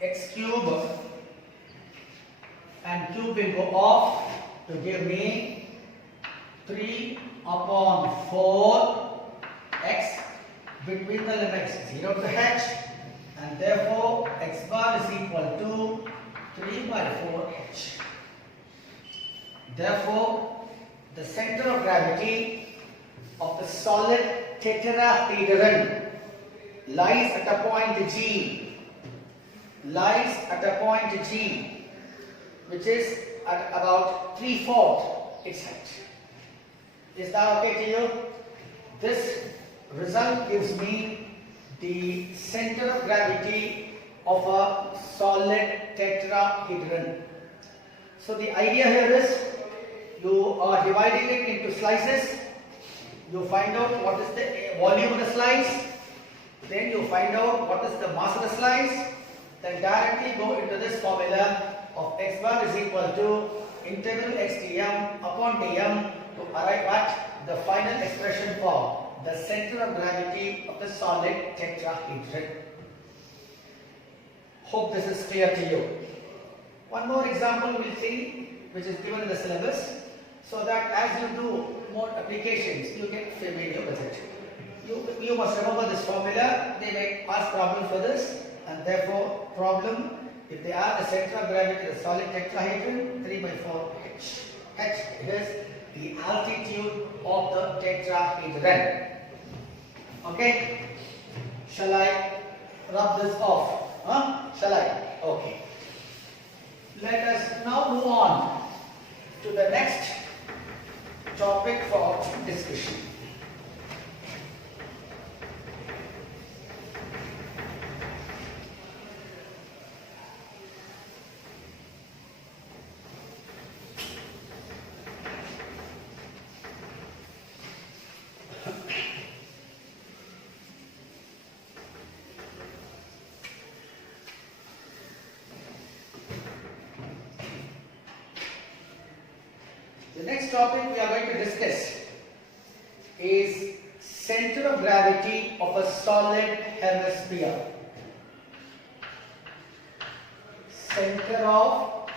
x cube and cube will go off to give me 3 upon 4 x between the limits 0 to h, and therefore x bar is equal to 3 by 4 h. Therefore, the center of gravity of the solid tetrahedron lies at a point G, which is at about 3/4 its height. Is that okay to you? This result gives me the center of gravity of a solid tetrahedron. So the idea here is you are dividing it into slices. You find out what is the volume of the slice, then you find out what is the mass of the slice, then directly go into this formula of x bar is equal to integral x dm upon dm to arrive at the final expression for the center of gravity of the solid tetrahedron. Hope this is clear to you. One more example we will see, which is given in the syllabus, so that as you do more applications, you get familiar with it. You must remember this formula. They may ask problems for this, and therefore problem, if they are the center of gravity of the solid tetrahedron, 3 by 4 h. H is the altitude of the tetrahedron. Okay? Shall I rub this off? Shall I? Okay. Let us now move on to the next topic for discussion. The next topic we are going to discuss is center of gravity of a solid hemisphere. Center of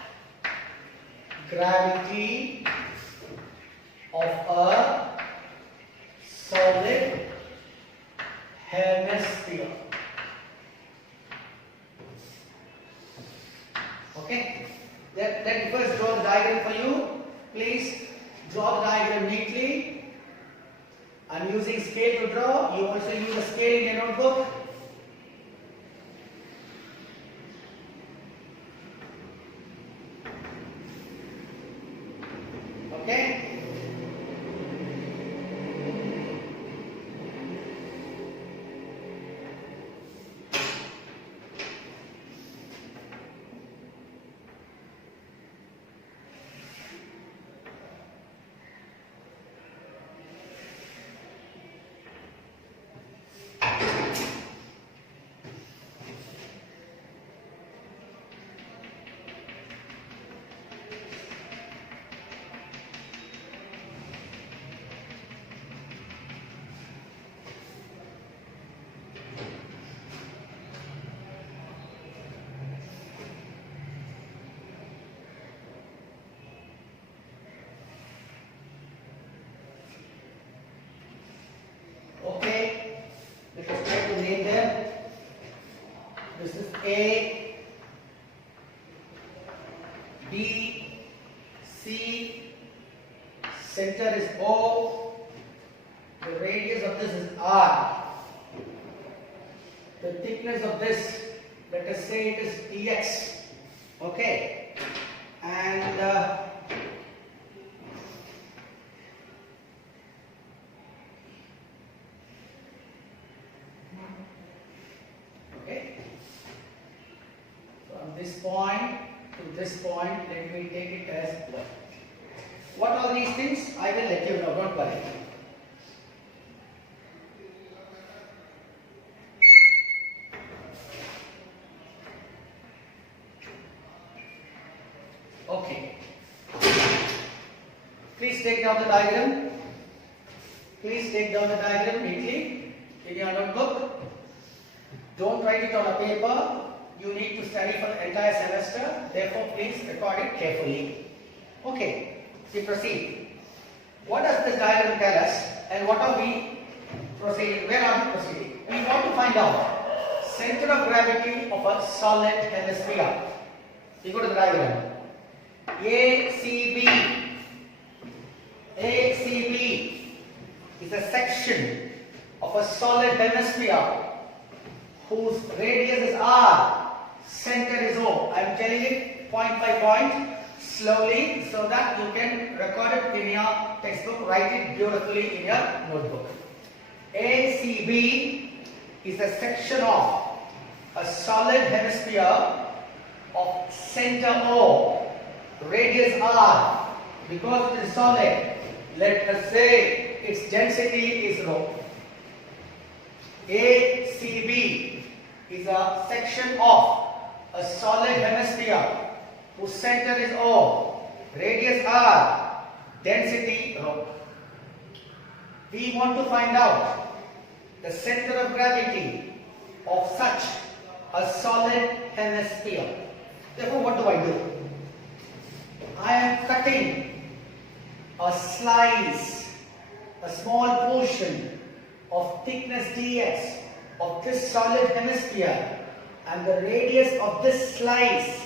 gravity of a solid hemisphere. Okay, let me first draw the diagram for you. Please draw the diagram neatly. I am using scale to draw. You also use a scale in your notebook. Okay. Okay, let us try to name them. This is A, B, C, center is O, the radius of this is R, the thickness of this, let us say it is dx, okay, and this point to this point, let me take it as 1. What are these things? I will let you know, don't worry. Okay. Please take down the diagram. Please take down the diagram neatly in your notebook. Don't write it on a paper. you need to study for the entire semester. Therefore, please record it carefully. Okay, we proceed. What does this diagram tell us, and what are we proceeding? Where are we proceeding? We want to find out center of gravity of a solid hemisphere. We go to the diagram. ACB. ACB is a section of a solid hemisphere whose radius is R, center is O. I am telling it point by point slowly so that you can record it in your textbook, write it beautifully in your notebook. ACB is a section of a solid hemisphere of center O, radius R. Because it is solid, let us say its density is rho. ACB is a section of a solid hemisphere whose center is O, radius R, density rho. We want to find out the center of gravity of such a solid hemisphere. Therefore, what do? I am cutting a slice, a small portion of thickness dx of this solid hemisphere, and the radius of this slice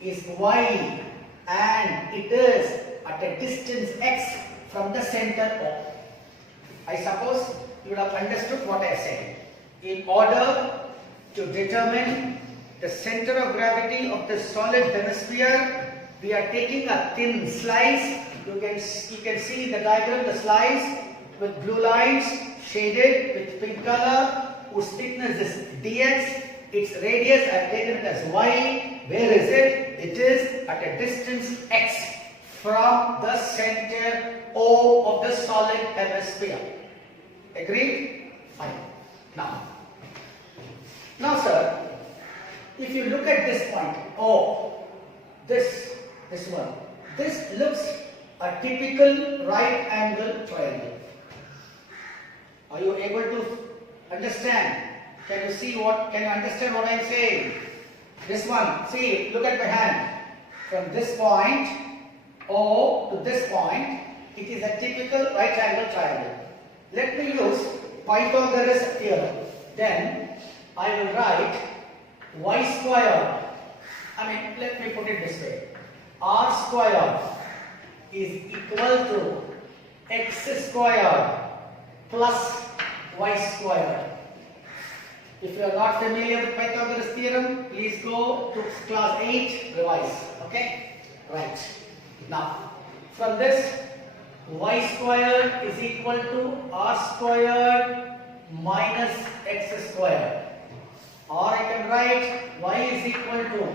is y, and it is at a distance x from the center O. I suppose you would have understood what I said. In order to determine the center of gravity of the solid hemisphere, we are taking a thin slice. You can see the diagram, the slice with blue lines shaded with pink color, whose thickness is dx. Its radius I have taken it as y. Where is it? It is at a distance x from the center O of the solid hemisphere. Agreed? Fine. Now sir, if you look at this point O, this one, this looks a typical right angle triangle. Are you able to understand? Can you understand what I am saying? This one, see, look at my hand. From this point O to this point, it is a typical right angle triangle. Let me use Pythagoras theorem. Then I will write y square. Let me put it this way. R square is equal to x square plus y square. If you are not familiar with Pythagoras theorem, please go to class 8, revise. Okay? Right. Now, from this, y squared is equal to r squared minus x squared. Or I can write y is equal to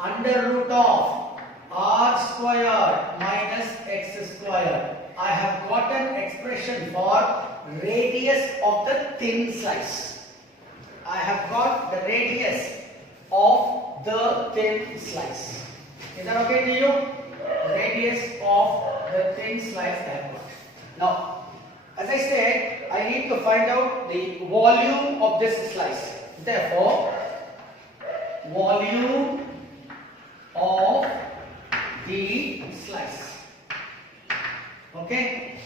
under root of r squared minus x squared. I have got an expression for radius of the thin slice. I have got the radius of the thin slice. Is that okay to you? Radius of the thin slice I have got. Now, as I said, I need to find out the volume of this slice. Therefore, volume of the slice. Okay?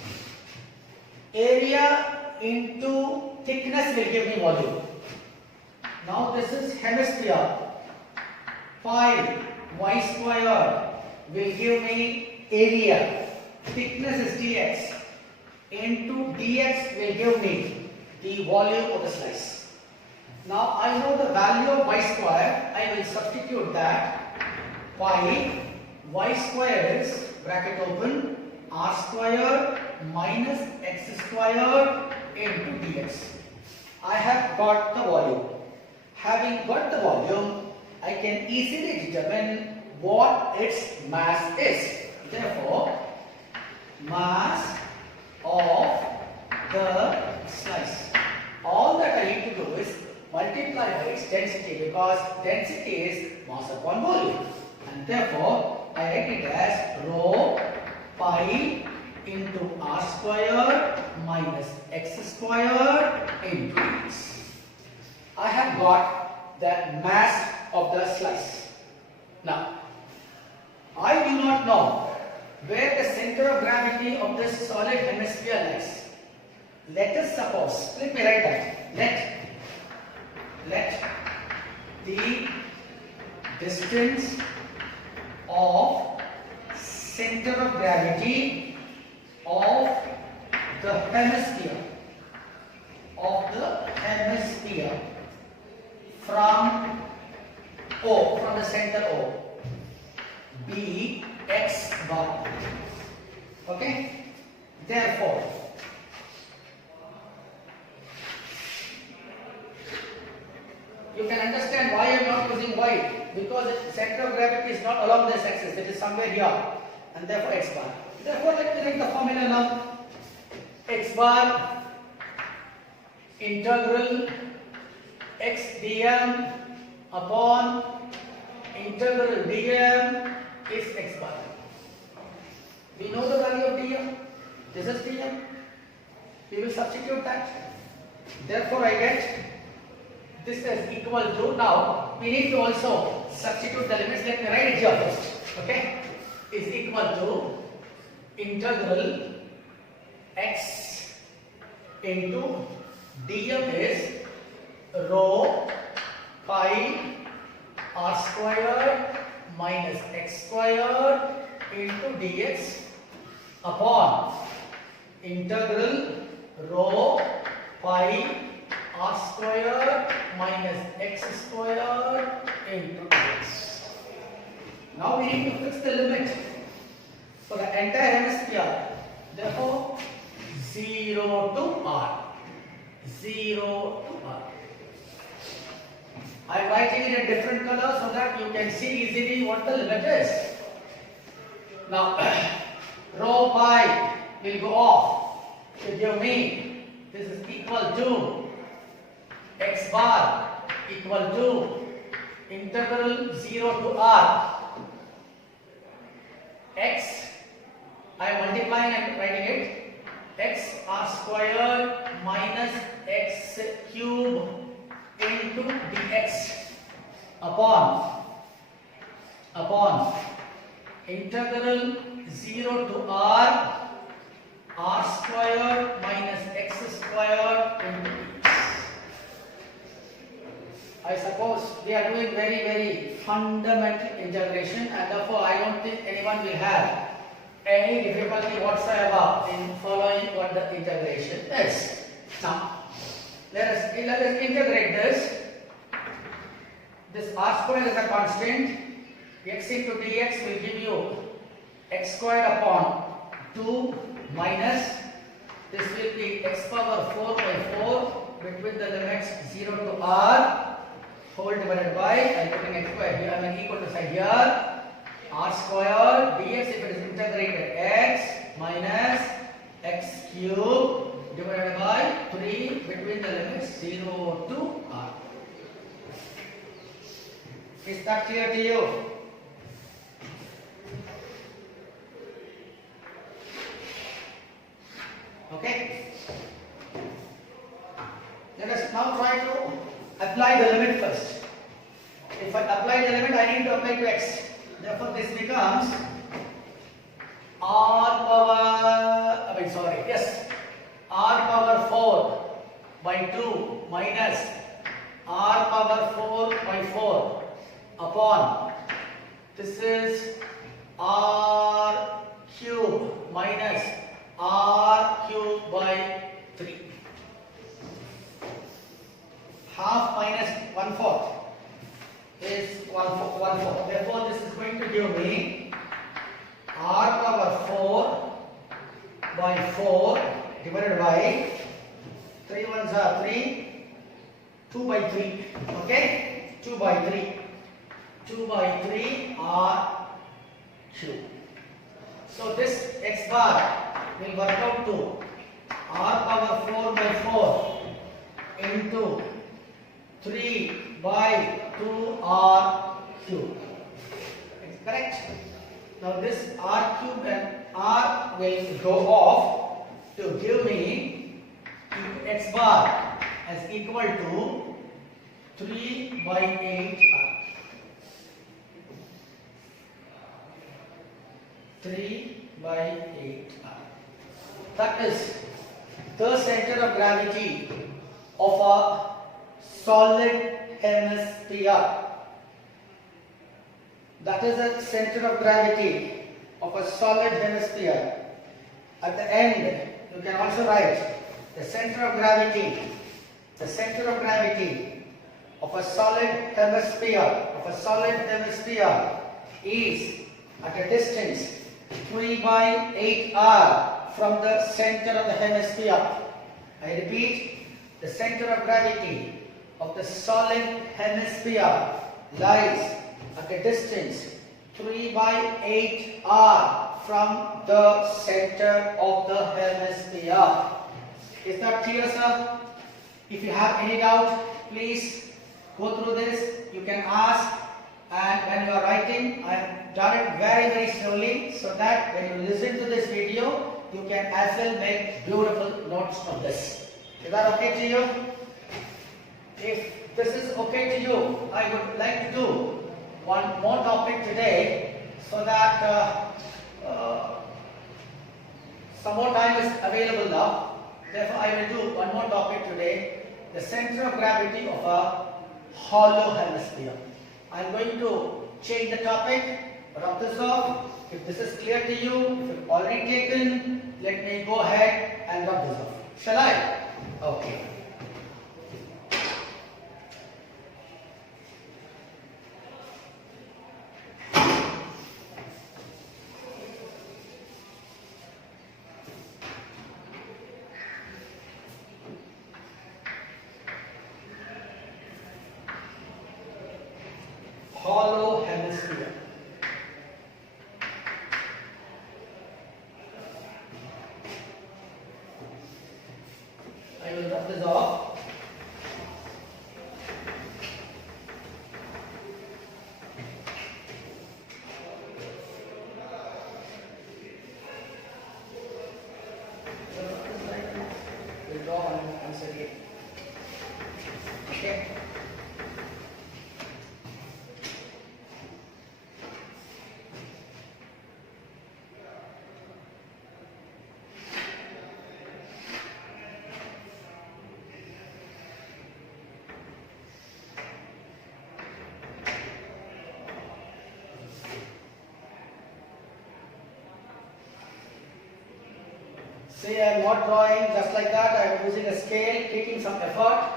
Area into thickness will give me volume. Now this is hemisphere. Pi y squared will give me area. Thickness is dx. Into dx will give me the volume of the slice. Now I know the value of y square. I will substitute that. Pi y square is, bracket open, r squared minus x squared into dx. I have got the volume. Having got the volume, I can easily determine what its mass is. Therefore, mass of the slice. All that I need to do is multiply by its density, because density is mass upon volume. And therefore, I write it as rho pi into r squared minus x squared into x. I have got the mass of the slice. Now, I do not know where the center of gravity of this solid hemisphere lies. Let us suppose, let me write that. Let the distance of center of gravity of the hemisphere from O, from the center O, be x bar. Okay? Therefore, you can understand why I am not using y, because the center of gravity is not along this axis, it is somewhere here, and therefore x bar. Therefore, let me write the formula now. X bar integral x dm upon integral dm is x bar. We know the value of dm. This is dm. We will substitute that. Therefore, I get this is equal to, now we need to also substitute the limits. Let me write it here first. Okay? Is equal to integral x into dm is rho pi r squared minus x squared into dx upon integral rho pi r squared minus x squared into dx. Now we need to fix the limit for the entire hemisphere. Therefore, 0 to r. 0 to r. I am writing it in a different color so that you can see easily what the limit is. Now, rho pi will go off to give me this is equal to x bar equal to integral 0 to r x, I am multiplying and writing it, x r squared minus x cube into dx upon integral 0 to r squared minus x squared into dx. I suppose we are doing very fundamental integration, and therefore I don't think anyone will have any difficulty whatsoever in following what the integration is. Now, let us integrate this. This r squared is a constant. X into dx will give you x squared upon 2 minus, this will be x power 4 by 4 between the limits 0 to r whole divided by, I am putting x squared here, I am equal to sign here, r squared dx, if it is integrated, x minus x cube divided by 3 between the limits 0 to r. Is that clear to you? Okay. Let us now try to apply the limit first. If I apply the limit, I need to apply to x. Therefore, this becomes r power 4 by 2 minus r power 4 by 4 upon, this is r cube minus r cube by 3. Half minus 1/4 is 1/4. Therefore, this is going to give me r power 4 by 4 divided by 3 ones are 3, 2 by 3. Okay, 2 by 3. 2 by 3 r cube. So this x bar will work out to r power 4 by 4 into 3 by 2r cube. Is correct? Now this r cube and r will go off to give me x bar as equal to 3 by 8r. 3 by 8r. That is the center of gravity of a solid hemisphere. That is the center of gravity of a solid hemisphere. At the end, you can also write the center of gravity of a solid hemisphere is at a distance 3 by 8r from the center of the hemisphere. I repeat, the center of gravity of the solid hemisphere lies at a distance 3 by 8r from the center of the hemisphere. Is that clear, sir? If you have any doubt, please go through this. You can ask, and when you are writing, I have done it very slowly so that when you listen to this video, you can as well make beautiful notes of this. Is that okay to you? If this is okay to you, I would like to do one more topic today so that some more time is available now. Therefore, I will do one more topic today, the center of gravity of a hollow hemisphere. I am going to change the topic, rub this off. If this is clear to you, if you've already taken, let me go ahead and rub this off. Shall I? Okay. Hollow hemisphere. I will rub this off. We'll draw once again. Okay. Say I am not drawing just like that, I am using a scale, taking some effort.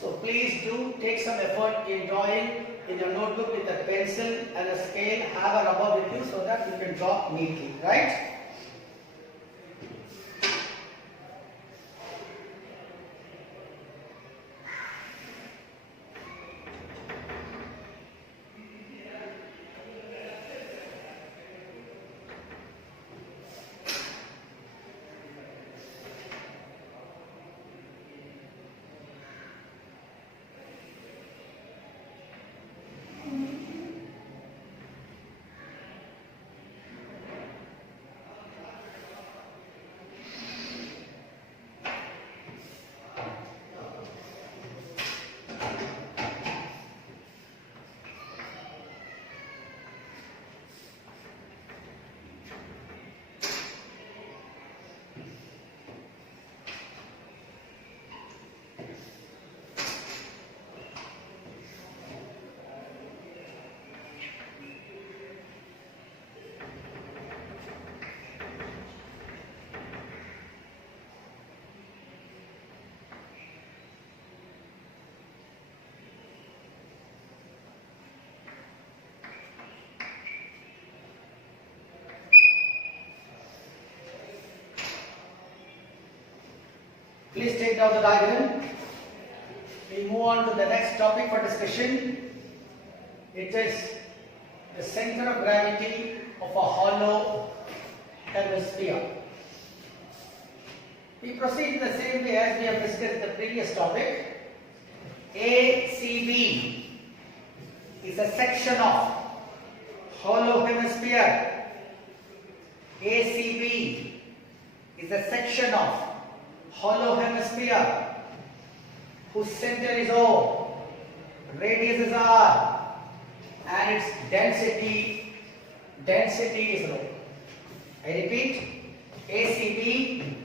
So please do take some effort in drawing in your notebook with a pencil and a scale. Have a rubber with you so that you can draw neatly, right? Please take down the diagram. We move on to the next topic for discussion. It is the center of gravity of a hollow hemisphere. We proceed in the same way as we have discussed the previous topic. ACB is a section of hollow hemisphere. ACB is a section of hollow hemisphere whose center is O, radius is R, and its density is rho. I repeat, ACB